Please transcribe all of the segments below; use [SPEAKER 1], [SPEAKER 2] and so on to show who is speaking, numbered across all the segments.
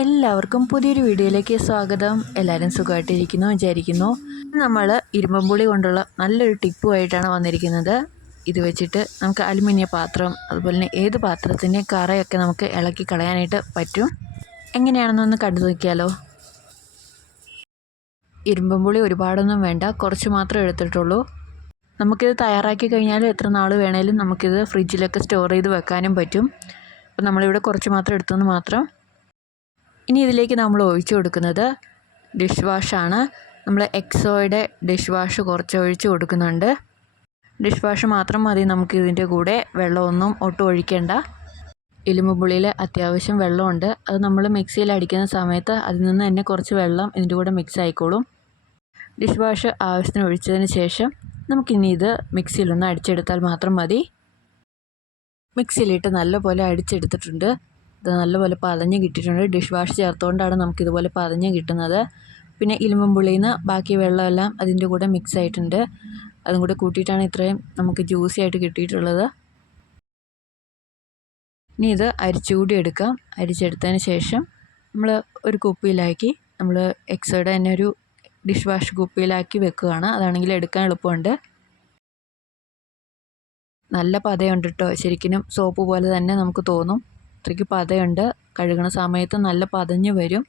[SPEAKER 1] എല്ലാവർക്കും പുതിയൊരു വീഡിയോയിലേക്ക് സ്വാഗതം. എല്ലാവരും സുഖമായിട്ടിരിക്കുന്നു വിചാരിക്കുന്നു. നമ്മൾ ഇരുമ്പമ്പുളി കൊണ്ടുള്ള നല്ലൊരു ടിപ്പുമായിട്ടാണ് വന്നിരിക്കുന്നത്. ഇത് വെച്ചിട്ട് നമുക്ക് അലുമിനിയ പാത്രം അതുപോലെ തന്നെ ഏത് പാത്രത്തിന്റെ കറയൊക്കെ നമുക്ക് ഇളക്കി കളയാനായിട്ട് പറ്റും. എങ്ങനെയാണെന്നൊന്ന് കണ്ടു നോക്കിയാലോ? ഇരുമ്പമ്പുളി ഒരുപാടൊന്നും വേണ്ട കുറച്ച് മാത്രമേ എടുത്തിട്ടുള്ളൂ. നമുക്കിത് തയ്യാറാക്കി കഴിഞ്ഞാൽ എത്ര നാൾ വേണേലും നമുക്കിത് ഫ്രിഡ്ജിലൊക്കെ സ്റ്റോർ ചെയ്ത് വെക്കാനും പറ്റും. അപ്പം നമ്മളിവിടെ കുറച്ച് മാത്രം എടുത്തെന്ന് മാത്രം ഇനി ഇതിലേക്ക് നമ്മൾ ഒഴിച്ചു കൊടുക്കുന്നത് ഡിഷ് വാഷാണ് നമ്മൾ എക്സോയുടെ ഡിഷ് വാഷ് കുറച്ച് ഒഴിച്ചു കൊടുക്കുന്നുണ്ട്. ഡിഷ് വാഷ് മാത്രം മതി നമുക്ക് ഇതിന്റെ കൂടെ. വെള്ളമൊന്നും ഒട്ടും ഒഴിക്കേണ്ട. എലുമ്പുള്ളിയിൽ അത്യാവശ്യം വെള്ളമുണ്ട്. അത് നമ്മൾ മിക്സിയിൽ അടിക്കുന്ന സമയത്ത് അതിൽ നിന്ന് തന്നെ കുറച്ച് വെള്ളം ഇതിന്റെ കൂടെ മിക്സ് ആയിക്കോളും. ഡിഷ് വാഷ് ആവശ്യത്തിന് ഒഴിച്ചതിന് ശേഷം നമുക്കിനി ഇത് മിക്സിയിലൊന്ന് അടിച്ചെടുത്താൽ മാത്രം മതി. മിക്സിയിലിട്ട് നല്ലപോലെ അടിച്ചെടുത്തിട്ടുണ്ട്. ഇത് നല്ലപോലെ പതഞ്ഞ് കിട്ടിയിട്ടുണ്ട്. ഡിഷ് വാഷ് ചേർത്തുകൊണ്ടാണ് നമുക്കിതുപോലെ പതഞ്ഞ് കിട്ടുന്നത്. പിന്നെ ഇലുമ്പുള്ളിയിൽ നിന്ന് ബാക്കി വെള്ളമെല്ലാം അതിന്റെ കൂടെ മിക്സ് ആയിട്ടുണ്ട്. അതും കൂടെ കൂട്ടിയിട്ടാണ് ഇത്രയും നമുക്ക് ജ്യൂസി ആയിട്ട് കിട്ടിയിട്ടുള്ളത്. ഇനി ഇത് അരിച്ചുകൂടി എടുക്കാം. അരിച്ചെടുത്തതിന് ശേഷം നമ്മൾ ഒരു കുപ്പിയിലാക്കി നമ്മൾ എക്സോയുടെ തന്നെ ഒരു ഡിഷ് വാഷ് കുപ്പിയിലാക്കി വെക്കുകയാണ്. അതാണെങ്കിൽ എടുക്കാൻ എളുപ്പമുണ്ട്. നല്ല പതയുണ്ട് കേട്ടോ ശരിക്കും സോപ്പ് പോലെ തന്നെ നമുക്ക് തോന്നും. അത്രയ്ക്ക് പതയുണ്ട്. കഴുകണ സമയത്ത് നല്ല പതഞ്ഞ് വരും.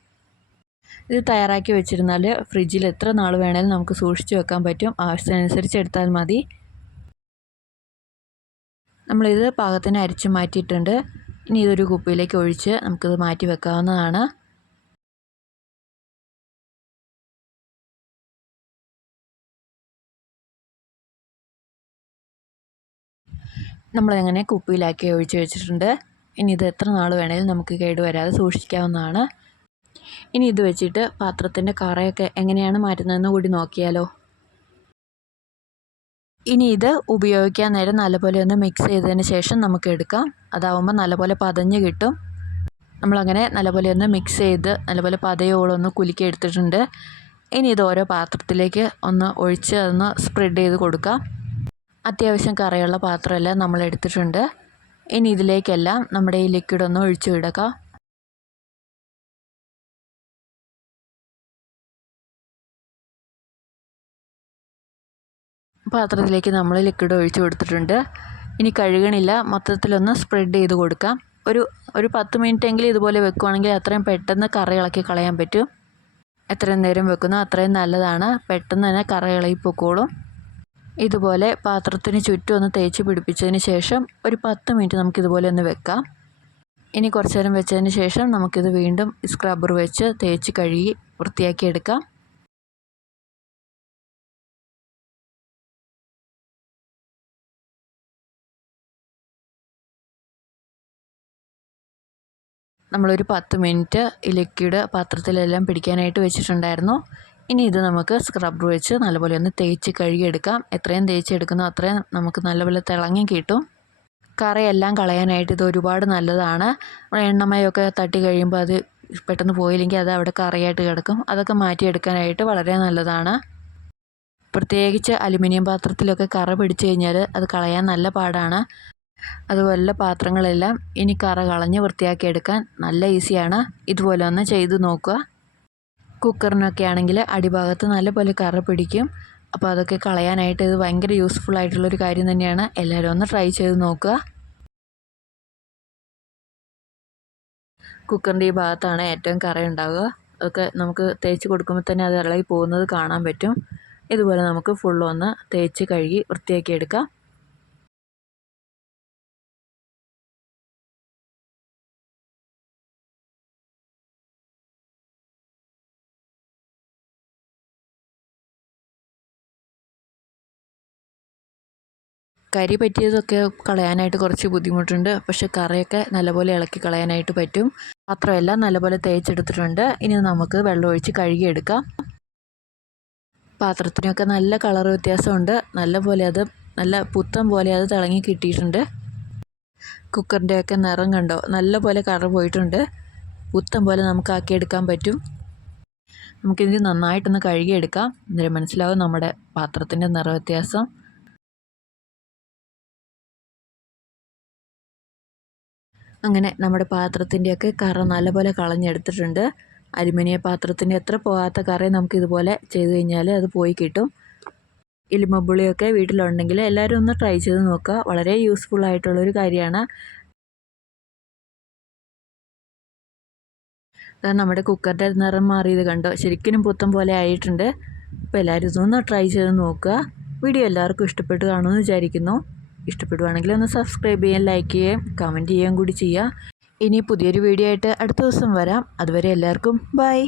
[SPEAKER 1] ഇത് തയ്യാറാക്കി വെച്ചിരുന്നാൽ ഫ്രിഡ്ജിൽ എത്ര നാൾ വേണേലും നമുക്ക് സൂക്ഷിച്ച് വെക്കാൻ പറ്റും. ആവശ്യത്തിനനുസരിച്ച് എടുത്താൽ മതി. നമ്മളിത് പാകത്തിന് അരിച്ച് മാറ്റിയിട്ടുണ്ട്. ഇനി ഇതൊരു കുപ്പിയിലേക്ക് ഒഴിച്ച് നമുക്കിത് മാറ്റി വെക്കാവുന്നതാണ്. നമ്മളങ്ങനെ കുപ്പിയിലാക്കി ഒഴിച്ച് വെച്ചിട്ടുണ്ട്. ഇനി ഇത് എത്ര നാൾ വേണേലും നമുക്ക് കേടുവരാതെ സൂക്ഷിക്കാവുന്നതാണ്. ഇനി ഇത് വെച്ചിട്ട് പാത്രത്തിന്റെ കറയൊക്കെ എങ്ങനെയാണ് മാറ്റുന്നതെന്ന് കൂടി നോക്കിയാലോ. ഇനി ഇത് ഉപയോഗിക്കാൻ നേരം നല്ലപോലെ ഒന്ന് മിക്സ് ചെയ്തതിന് ശേഷം നമുക്ക് എടുക്കാം. അതാവുമ്പോൾ നല്ലപോലെ പതഞ്ഞ് കിട്ടും. നമ്മളങ്ങനെ നല്ലപോലെ ഒന്ന് മിക്സ് ചെയ്ത് നല്ലപോലെ പതയോളം ഒന്ന് കുലുക്കി എടുത്തിട്ടുണ്ട്. ഇനി ഇത് ഓരോ പാത്രത്തിലേക്ക് ഒന്ന് ഒഴിച്ച് അതൊന്ന് സ്പ്രെഡ് ചെയ്ത് കൊടുക്കാം. അത്യാവശ്യം കറയുള്ള പാത്രമെല്ലാം നമ്മൾ എടുത്തിട്ടുണ്ട് ഇനി ഇതിലേക്കെല്ലാം നമ്മുടെ ഈ ലിക്വിഡ് ഒന്ന് ഒഴിച്ചു വിടുക പാത്രത്തിലേക്ക് നമ്മൾ ലിക്വിഡ് ഒഴിച്ചു കൊടുത്തിട്ടുണ്ട്. ഇനി കഴുകണില്ല. മൊത്തത്തിലൊന്ന് സ്പ്രെഡ് ചെയ്ത് കൊടുക്കാം. ഒരു ഒരു പത്ത് മിനിറ്റ് എങ്കിലും ഇതുപോലെ വെക്കുവാണെങ്കിൽ അത്രയും പെട്ടെന്ന് കറി ഇളക്കി കളയാൻ പറ്റും. എത്രയും നേരം വെക്കുന്നു അത്രയും നല്ലതാണ്. പെട്ടെന്ന് തന്നെ കറി ഇളകി പൊക്കോളും ഇതുപോലെ പാത്രത്തിന് ചുറ്റും ഒന്ന് തേച്ച് പിടിപ്പിച്ചതിന് ശേഷം ഒരു പത്ത് മിനിറ്റ് നമുക്കിതുപോലെ ഒന്ന് വെക്കാം. ഇനി കുറച്ച് നേരം വെച്ചതിന് ശേഷം നമുക്കിത് വീണ്ടും സ്ക്രബ്ബർ വെച്ച് തേച്ച് കഴുകി വൃത്തിയാക്കിയെടുക്കാം നമ്മളൊരു പത്ത് മിനിറ്റ് ഈ ലിക്വിഡ് പാത്രത്തിലെല്ലാം പിടിക്കാനായിട്ട് വെച്ചിട്ടുണ്ടായിരുന്നു. ഇനി ഇത് നമുക്ക് സ്ക്രബ്ബർ വെച്ച് നല്ലപോലെ ഒന്ന് തേച്ച് കഴുകിയെടുക്കാം. എത്രയും തേച്ചെടുക്കുന്നോ അത്രയും നമുക്ക് നല്ലപോലെ തിളങ്ങി കിട്ടും. കറയെല്ലാം കളയാനായിട്ട് ഇത് ഒരുപാട് നല്ലതാണ്. എണ്ണമയൊക്കെ തട്ടി കഴിയുമ്പോൾ അത് പെട്ടെന്ന് പോയില്ലെങ്കിൽ അത് അവിടെ കറിയായിട്ട് കിടക്കും. അതൊക്കെ മാറ്റിയെടുക്കാനായിട്ട് വളരെ നല്ലതാണ്. പ്രത്യേകിച്ച് അലുമിനിയം പാത്രത്തിലൊക്കെ കറ പിടിച്ചു കഴിഞ്ഞാൽ അത് കളയാൻ നല്ല പാടാണ്. അതുപോലെ പാത്രങ്ങളെല്ലാം ഇനി കറ കളഞ്ഞ് വൃത്തിയാക്കിയെടുക്കാൻ നല്ല ഈസിയാണ്. ഇതുപോലെ ഒന്ന് ചെയ്ത് നോക്കുക. കുക്കറിനൊക്കെ ആണെങ്കിൽ അടിഭാഗത്ത് നല്ലപോലെ കറ പിടിക്കും. അപ്പോൾ അതൊക്കെ കളയാനായിട്ട് ഇത് ഭയങ്കര യൂസ്ഫുൾ ആയിട്ടുള്ളൊരു കാര്യം തന്നെയാണ്. എല്ലാവരും ഒന്ന് ട്രൈ ചെയ്ത് നോക്കുക. കുക്കറിന്റെ ഈ ഭാഗത്താണ് ഏറ്റവും കറ ഉണ്ടാവുക. അതൊക്കെ നമുക്ക് തേച്ച് കൊടുക്കുമ്പോൾ തന്നെ അത് ഇളകി പോകുന്നത് കാണാൻ പറ്റും. ഇതുപോലെ നമുക്ക് ഫുള്ളൊന്ന് തേച്ച് കഴുകി വൃത്തിയാക്കി എടുക്കാം. കരി പറ്റിയതൊക്കെ കളയാനായിട്ട് കുറച്ച് ബുദ്ധിമുട്ടുണ്ട്. പക്ഷെ കറിയൊക്കെ നല്ലപോലെ ഇളക്കി കളയാനായിട്ട് പറ്റും. പാത്രമെല്ലാം നല്ലപോലെ തേച്ചെടുത്തിട്ടുണ്ട്. ഇനി നമുക്ക് വെള്ളമൊഴിച്ച് കഴുകിയെടുക്കാം. പാത്രത്തിനൊക്കെ നല്ല കളർ വ്യത്യാസമുണ്ട്. നല്ലപോലെ അത് നല്ല പുത്തം പോലെ അത് തിളങ്ങി കിട്ടിയിട്ടുണ്ട്. കുക്കറിന്റെയൊക്കെ നിറം കണ്ടോ? നല്ല പോലെ കളർ പോയിട്ടുണ്ട്. പുത്തം പോലെ നമുക്ക് ആക്കിയെടുക്കാൻ പറ്റും. നമുക്കിത് നന്നായിട്ടൊന്ന് കഴുകിയെടുക്കാം. എന്നിട്ട് മനസ്സിലാവും നമ്മുടെ പാത്രത്തിന്റെ നിറ വ്യത്യാസം. അങ്ങനെ നമ്മുടെ പാത്രത്തിന്റെയൊക്കെ കറ നല്ലപോലെ കളഞ്ഞെടുത്തിട്ടുണ്ട്. അലുമിനിയ പാത്രത്തിന്റെ എത്ര പോകാത്ത കറി നമുക്ക് ഇതുപോലെ ചെയ്ത് കഴിഞ്ഞാൽ അത് പോയി കിട്ടും. ഇലിമബുളിയൊക്കെ വീട്ടിലുണ്ടെങ്കിൽ എല്ലാവരും ഒന്ന് ട്രൈ ചെയ്ത് നോക്കുക. വളരെ യൂസ്ഫുൾ ആയിട്ടുള്ളൊരു കാര്യമാണ്. നമ്മുടെ കുക്കറിന്റെ നിറം മാറിയത് കണ്ടോ? ശരിക്കും പുത്തം പോലെ ആയിട്ടുണ്ട്. അപ്പോൾ എല്ലാവരും ഇതൊന്ന് ട്രൈ ചെയ്ത് നോക്കുക. വീഡിയോ എല്ലാവർക്കും ഇഷ്ടപ്പെട്ട് കാണുമെന്ന് വിചാരിക്കുന്നു. ഇഷ്ടപ്പെടുവാണെങ്കിൽ ഒന്ന് സബ്സ്ക്രൈബ് ചെയ്യാൻ ലൈക്ക് ചെയ്യുകയും കമന്റ് ചെയ്യുകയും കൂടി ചെയ്യുക. ഇനി പുതിയൊരു വീഡിയോ ആയിട്ട് അടുത്ത ദിവസം വരാം. അതുവരെ എല്ലാവർക്കും ബൈ